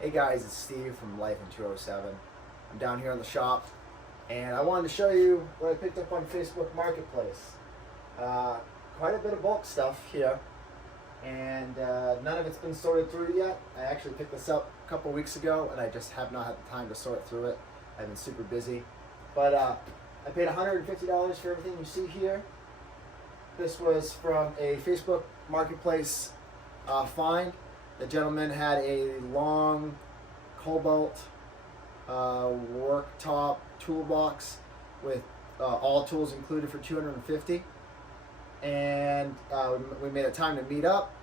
Hey guys, it's Steve from Life in 207. I'm down here in the shop, and I wanted to show you what I picked up on Facebook Marketplace. Quite a bit of bulk stuff here, and none of it's been sorted through yet. I actually picked this up a couple weeks ago, and I just have not had the time to sort through it. I've been super busy, but I paid $150 for everything you see here. This was from a Facebook Marketplace find. The gentleman had a long Cobalt worktop toolbox with all tools included for $250, and we made a time to meet up.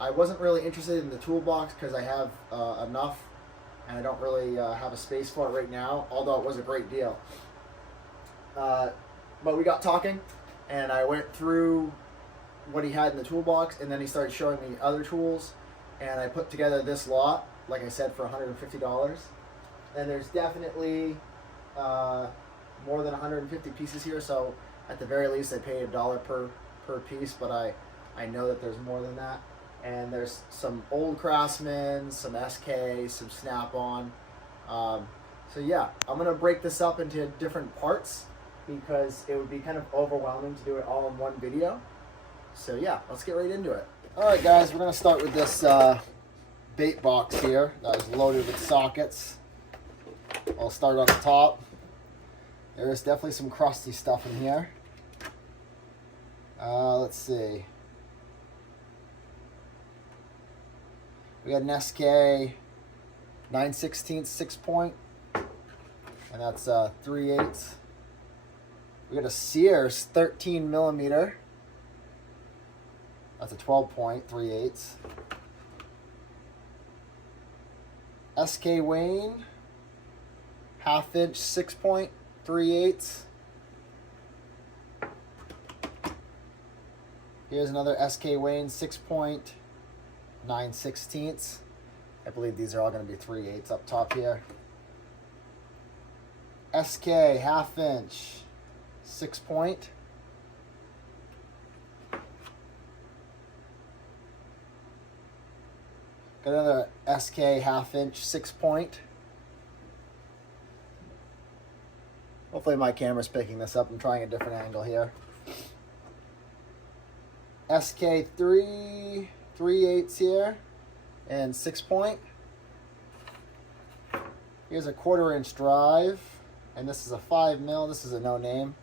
I wasn't really interested in the toolbox because I have enough, and I don't really have a space for it right now, although it was a great deal. But we got talking, and I went through what he had in the toolbox, and then he started showing me other tools, and I put together this lot, like I said, for $150. And there's definitely more than 150 pieces here, so at the very least I paid $1 per piece, but I know that there's more than that. And there's some old Craftsman, some SK, some Snap-on. So yeah, I'm gonna break this up into different parts because it would be kind of overwhelming to do it all in one video. So yeah, let's get right into it. All right guys, we're gonna start with this bait box here that is loaded with sockets. I'll start on the top. There is definitely some crusty stuff in here. Let's see. We got an SK 9/16 6-point, and that's 3/8. We got a Sears 13 millimeter. That's a 12-point 3/8. SK Wayne 1/2-inch 6-point 3/8. Here's another SK Wayne 6-point 9/16. I believe these are all going to be 3/8 up top here. SK 1/2-inch 6-point. Got another SK 1/2-inch 6-point. Hopefully my camera's picking this up. I'm trying a different angle here. SK 3/8 here and 6-point. Here's a 1/4-inch drive, and this is a 5 mil. This is a no name.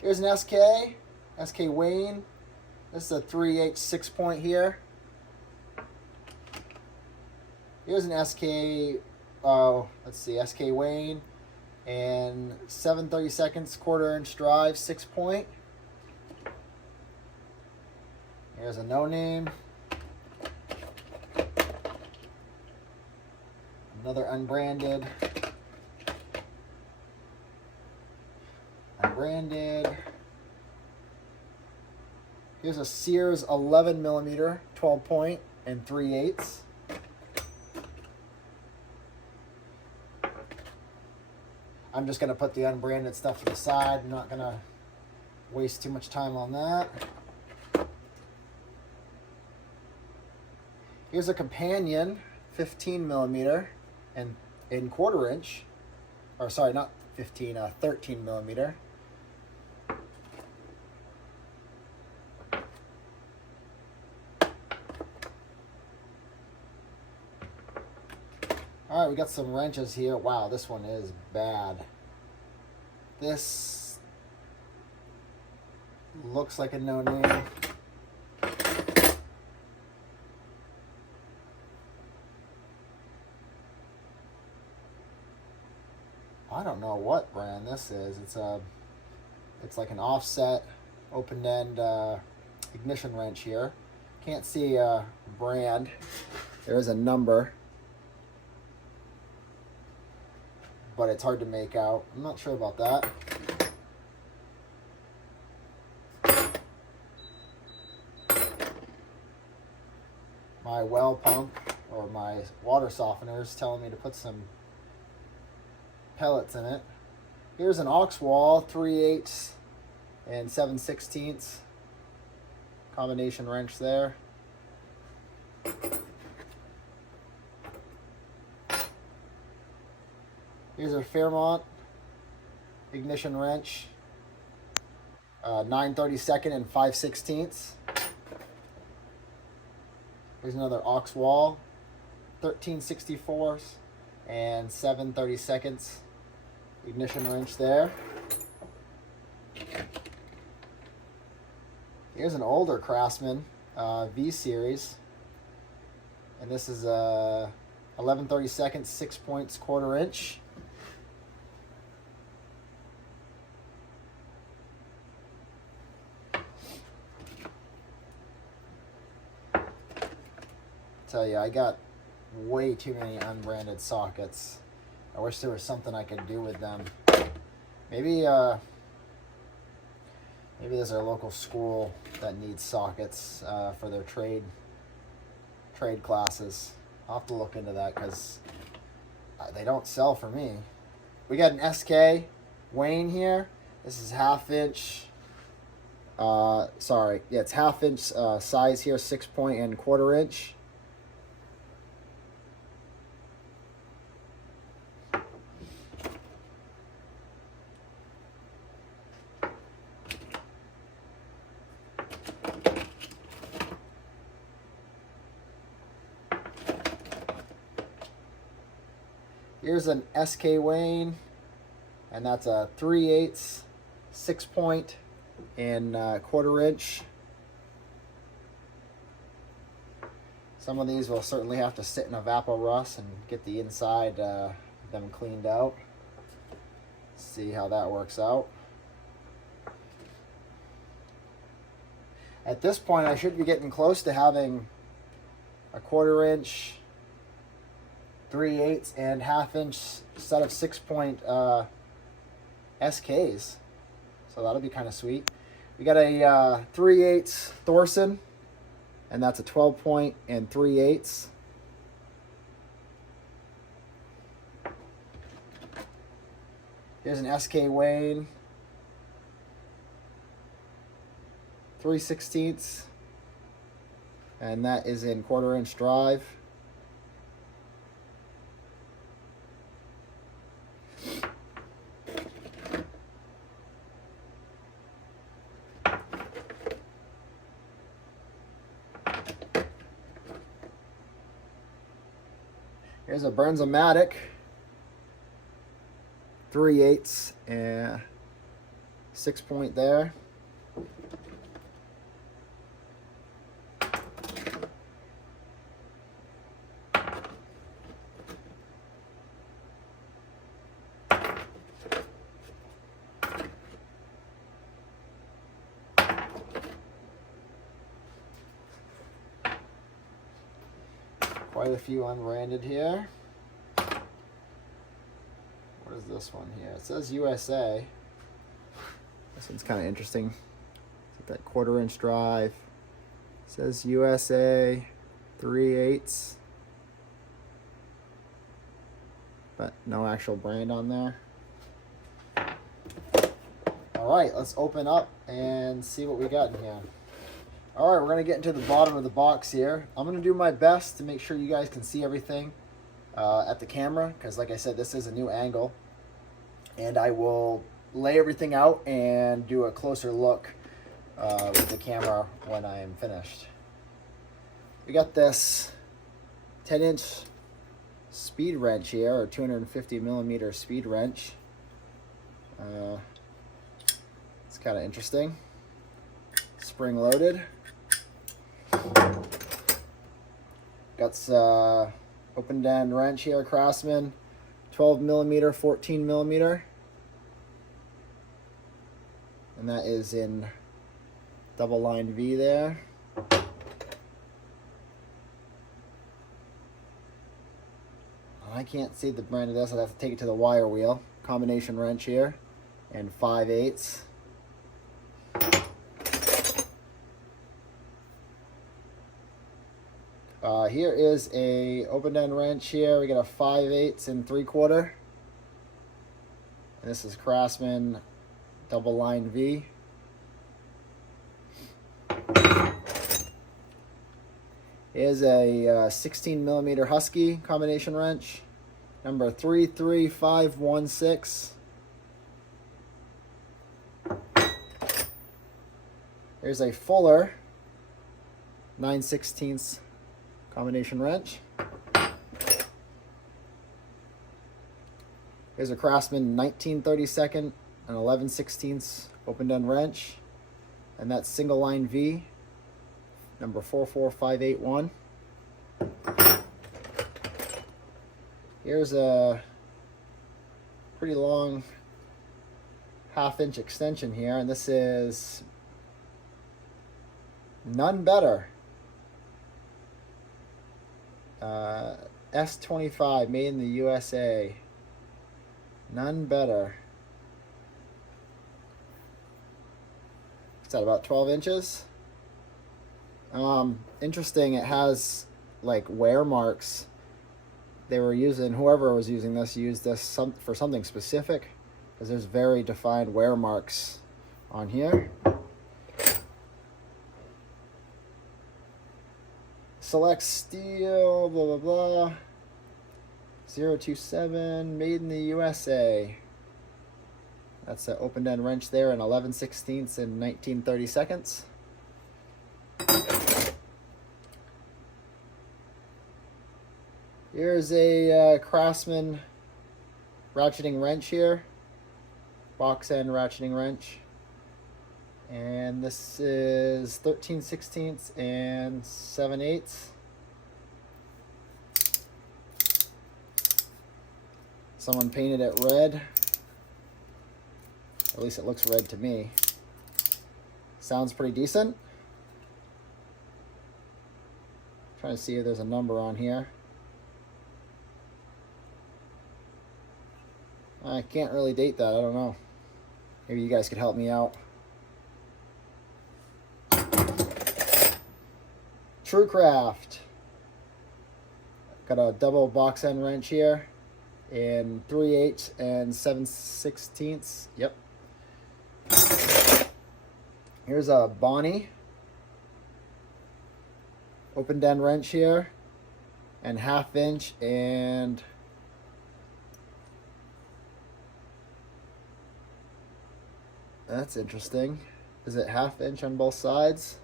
Here's an SK Wayne. This is a 3/8 6-point here. Here's an SK, let's see, SK Wayne and 7/32 1/4-inch drive 6-point. Here's a no name. Another unbranded. Here's a Sears 11 millimeter 12-point and 3/8. I'm just going to put the unbranded stuff to the side. I'm not going to waste too much time on that. Here's a companion 15 millimeter and in 1/4-inch, or sorry, not 15, 13 millimeter. All right, we got some wrenches here. Wow, this one is bad. This looks like a no name. I don't know what brand this is. It's like an offset open end ignition wrench here. Can't see a brand. There is a number, but it's hard to make out. I'm not sure about that. My well pump or my water softener is telling me to put some pellets in it. Here's an aux wall, 3/8 and 7/16. Combination wrench there. Here's a Fairmont ignition wrench, 9/32 and 5/16. Here's another aux wall, 13/64 and 7/32 ignition wrench there. Here's an older Craftsman V series, and this is a 11/32 6 points 1/4 inch. Tell you, I got way too many unbranded sockets. I wish there was something I could do with them. Maybe there's a local school that needs sockets for their trade classes. I'll have to look into that because they don't sell for me. We got an SK Wayne here. This is 1/2 inch. Sorry, yeah, it's 1/2 inch size here, 6 point and 1/4 inch. Here's an SK Wayne, and that's a 3/8 6 point and 1/4 inch. Some of these will certainly have to sit in a Vaporust and get the inside of them cleaned out. See how that works out. At this point, I should be getting close to having a 1/4 inch, 3/8 and 1/2 inch set of 6 point SKs. So that'll be kind of sweet. We got a 3/8 Thorson, and that's a 12 point and 3/8. Here's an SK Wayne, 3/16, and that is in 1/4 inch drive. Here's a Bernzomatic, 3/8 and 6 point there. Quite a few unbranded here. What is this one here? It says USA. This one's kind of interesting. It's like that 1/4 inch drive. It says USA 3/8, but no actual brand on there. All right, let's open up and see what we got in here. All right, we're going to get into the bottom of the box here. I'm going to do my best to make sure you guys can see everything at the camera, because like I said, this is a new angle. And I will lay everything out and do a closer look with the camera when I am finished. We got this 10-inch speed wrench here, or 250 millimeter speed wrench. It's kind of interesting. Spring loaded. Got open end wrench here, Craftsman, 12 millimeter, 14 millimeter, and that is in double line V there. I can't see the brand of this. I'd have to take it to the wire wheel. Combination wrench here, and 5/8. Here is a open end wrench here. We got a 5/8 and 3/4. And this is Craftsman double line V. Here's a 16 millimeter Husky combination wrench. number 33516. Here's a Fuller 9/16 combination wrench. Here's a Craftsman 1932nd and 11/16 open end wrench, and that's single line V, number 44581. Here's a pretty long 1/2 inch extension here, and this is none better. S25, made in the USA. None better. It's at about 12 inches. Interesting, it has like wear marks. They were using, whoever was using this used this for something specific, because there's very defined wear marks on here. Select steel, blah, blah, blah. 027, made in the USA. That's an open end wrench there in 11/16 and 19/32. Here's a Craftsman ratcheting wrench here. Box end ratcheting wrench. And this is 13/16 and 7/8. Someone painted it red. At least it looks red to me. Sounds pretty decent. Trying to see if there's a number on here. I can't really date that. I don't know. Maybe you guys could help me out. TrueCraft. Got a double box end wrench here in 3/8 and 7/16. Yep. Here's a Bonnie open end wrench here, and 1/2 inch, and that's interesting. Is it 1/2 inch on both sides?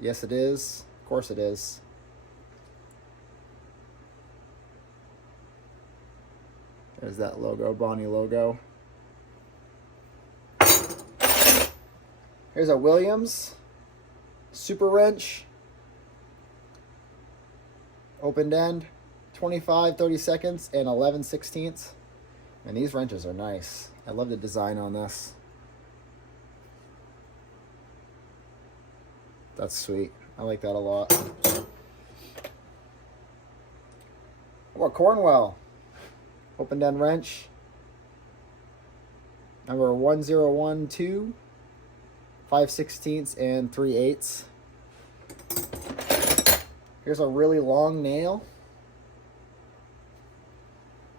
Yes, it is. Of course it is. There's that logo, Bonnie logo. Here's a Williams super wrench. Opened end, 25/32 and 11/16. And these wrenches are nice. I love the design on this. That's sweet. I like that a lot. How about Cornwell? Open end wrench. Number 1012, 5/16 and 3/8. Here's a really long nail.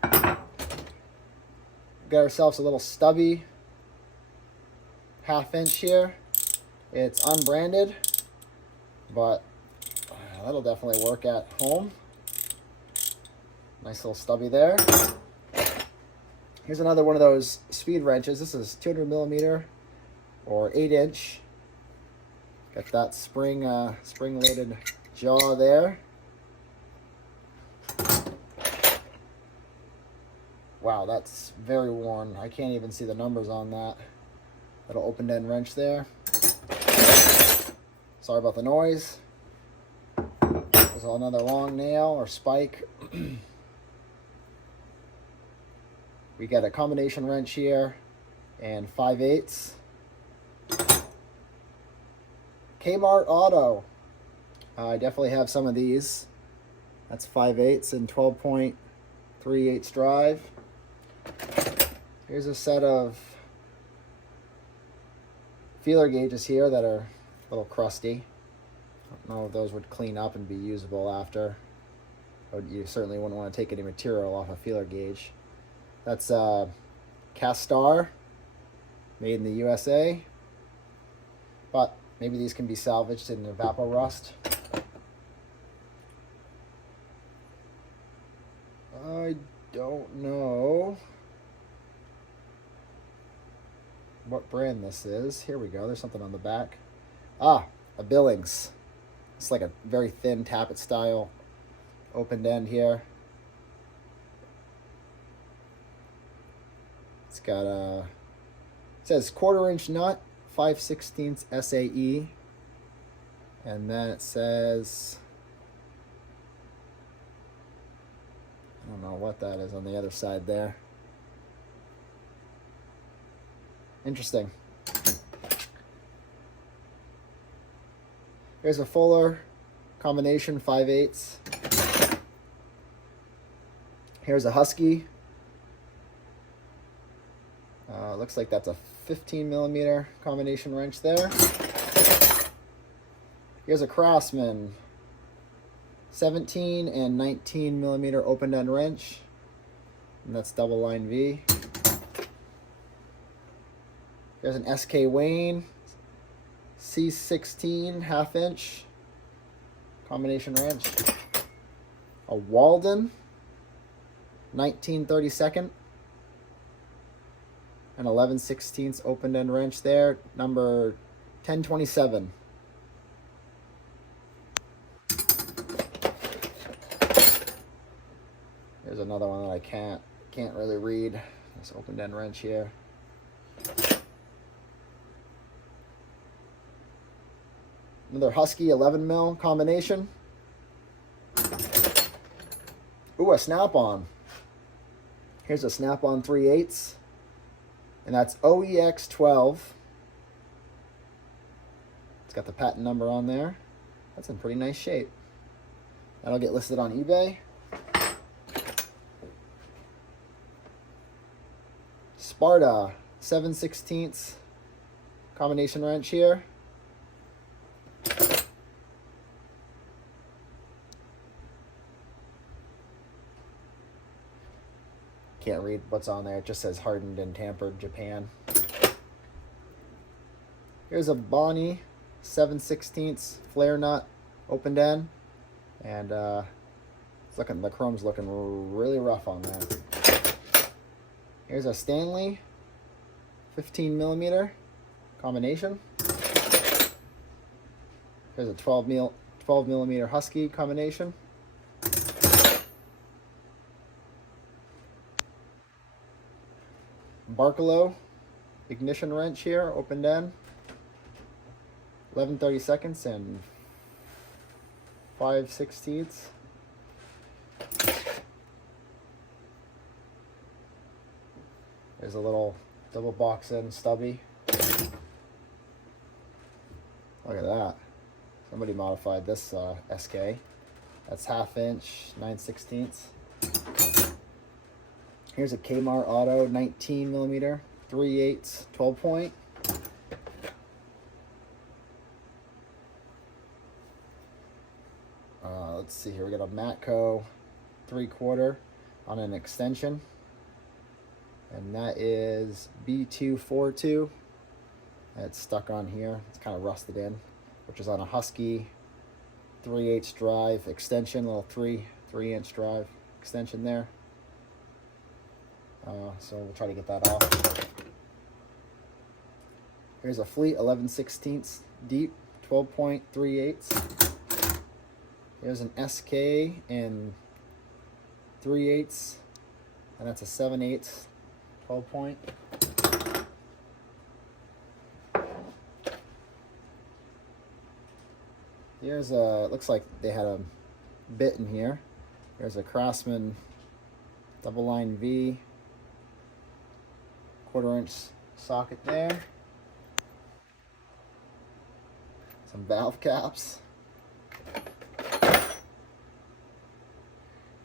Got ourselves a little stubby 1/2 inch here. It's unbranded, but that'll definitely work at home. Nice little stubby there. Here's another one of those speed wrenches. This is 200mm or 8-inch. Got that spring-loaded jaw there. Wow, that's very worn. I can't even see the numbers on that. Little open end wrench there. Sorry about the noise. There's another long nail or spike. We got a combination wrench here and 5/8. Kmart Auto. I definitely have some of these. That's 5/8 and 12.38 drive. Here's a set of feeler gauges here that are a little crusty. I don't know if those would clean up and be usable after. You certainly wouldn't want to take any material off a feeler gauge. That's Castar, made in the USA. But maybe these can be salvaged in evapor rust. I don't know what brand this is. Here we go. There's something on the back. Ah, a Billings. It's like a very thin tappet style opened end here. It's got a, it says 1/4 inch nut, 5/16 SAE. And then it says, I don't know what that is on the other side there. Interesting. Here's a Fuller combination 5/8. Here's a Husky. Looks like that's a 15mm combination wrench there. Here's a Craftsman 17 and 19mm open end wrench, and that's double line V. There's an SK Wayne C16 1/2 inch combination wrench. A Walden 19/32 and 11/16 open end wrench there, number 1027. Here's another one that I can't really read. This open end wrench here. Another Husky 11mm combination. Ooh, a Snap-on. Here's a Snap-on 3/8, and that's OEX12. It's got the patent number on there. That's in pretty nice shape. That'll get listed on eBay. Sparta 7/16 combination wrench here. Can't read what's on there. It just says hardened and tampered, Japan. Here's a Bonnie 7/16 flare nut opened end, and it's looking, the chrome's looking really rough on that. Here's a Stanley 15mm combination. Here's a 12mm Husky combination. Barkalow ignition wrench here, opened end, 11/32 and 5/16. There's a little double box end stubby. Look at that. Somebody modified this SK. That's 1/2 inch, 9/16. Here's a Kmart Auto 19mm, 3/8, 12 point. Let's see here, we got a Matco 3/4 on an extension. And that is B242. It's stuck on here. It's kind of rusted in, which is on a Husky 3/8 drive extension, little 3-inch drive extension there. So we'll try to get that off. Here's a Fleet 11/16 deep, 12 3/8. Here's an SK in 3/8, and that's a 7/8, 12 point. Here's a, it looks like they had a bit in here. There's a Craftsman double line V, 1/4 inch socket there. Some valve caps.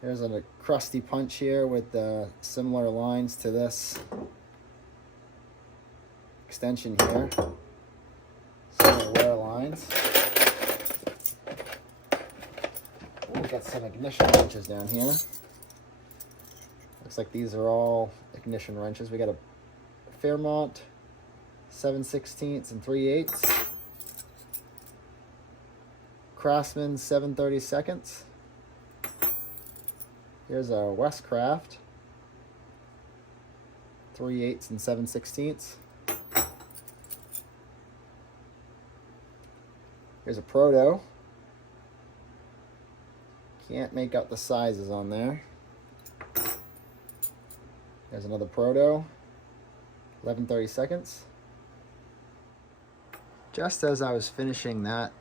There's a crusty punch here with similar lines to this extension here. Similar wear lines. We'll get some ignition wrenches down here. Looks like these are all ignition wrenches. We got a Fairmont 7/16 and 3/8. Craftsman 7/32. Here's a Westcraft 3/8 and 7/16. Here's a Proto. Can't make out the sizes on there. There's another Proto, 11/32. Just as I was finishing that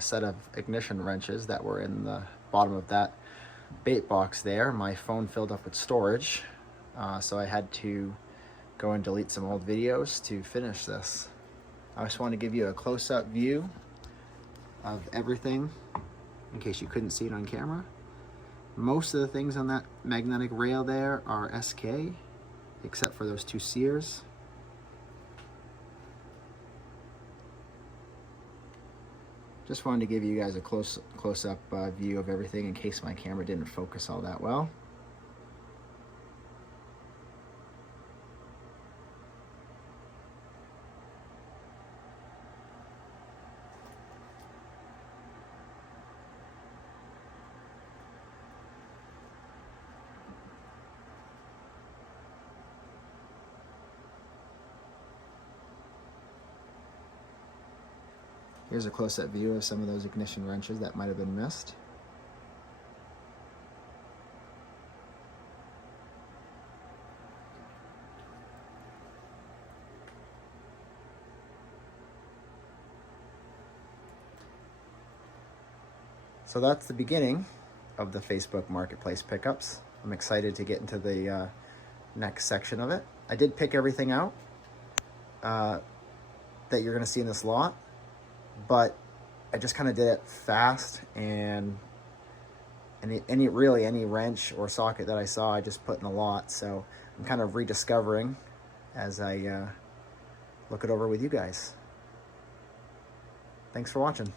set of ignition wrenches that were in the bottom of that bait box there, my phone filled up with storage, so I had to go and delete some old videos to finish this. I just want to give you a close-up view of everything in case you couldn't see it on camera. Most of the things on that magnetic rail there are SK, except for those two sears. Just wanted to give you guys a close-up view of everything in case my camera didn't focus all that well. Here's a close-up view of some of those ignition wrenches that might have been missed. So that's the beginning of the Facebook Marketplace pickups. I'm excited to get into the next section of it. I did pick everything out that you're going to see in this lot, but I just kind of did it fast, and any wrench or socket that I saw, I just put in a lot. So I'm kind of rediscovering as I look it over with you guys. Thanks for watching.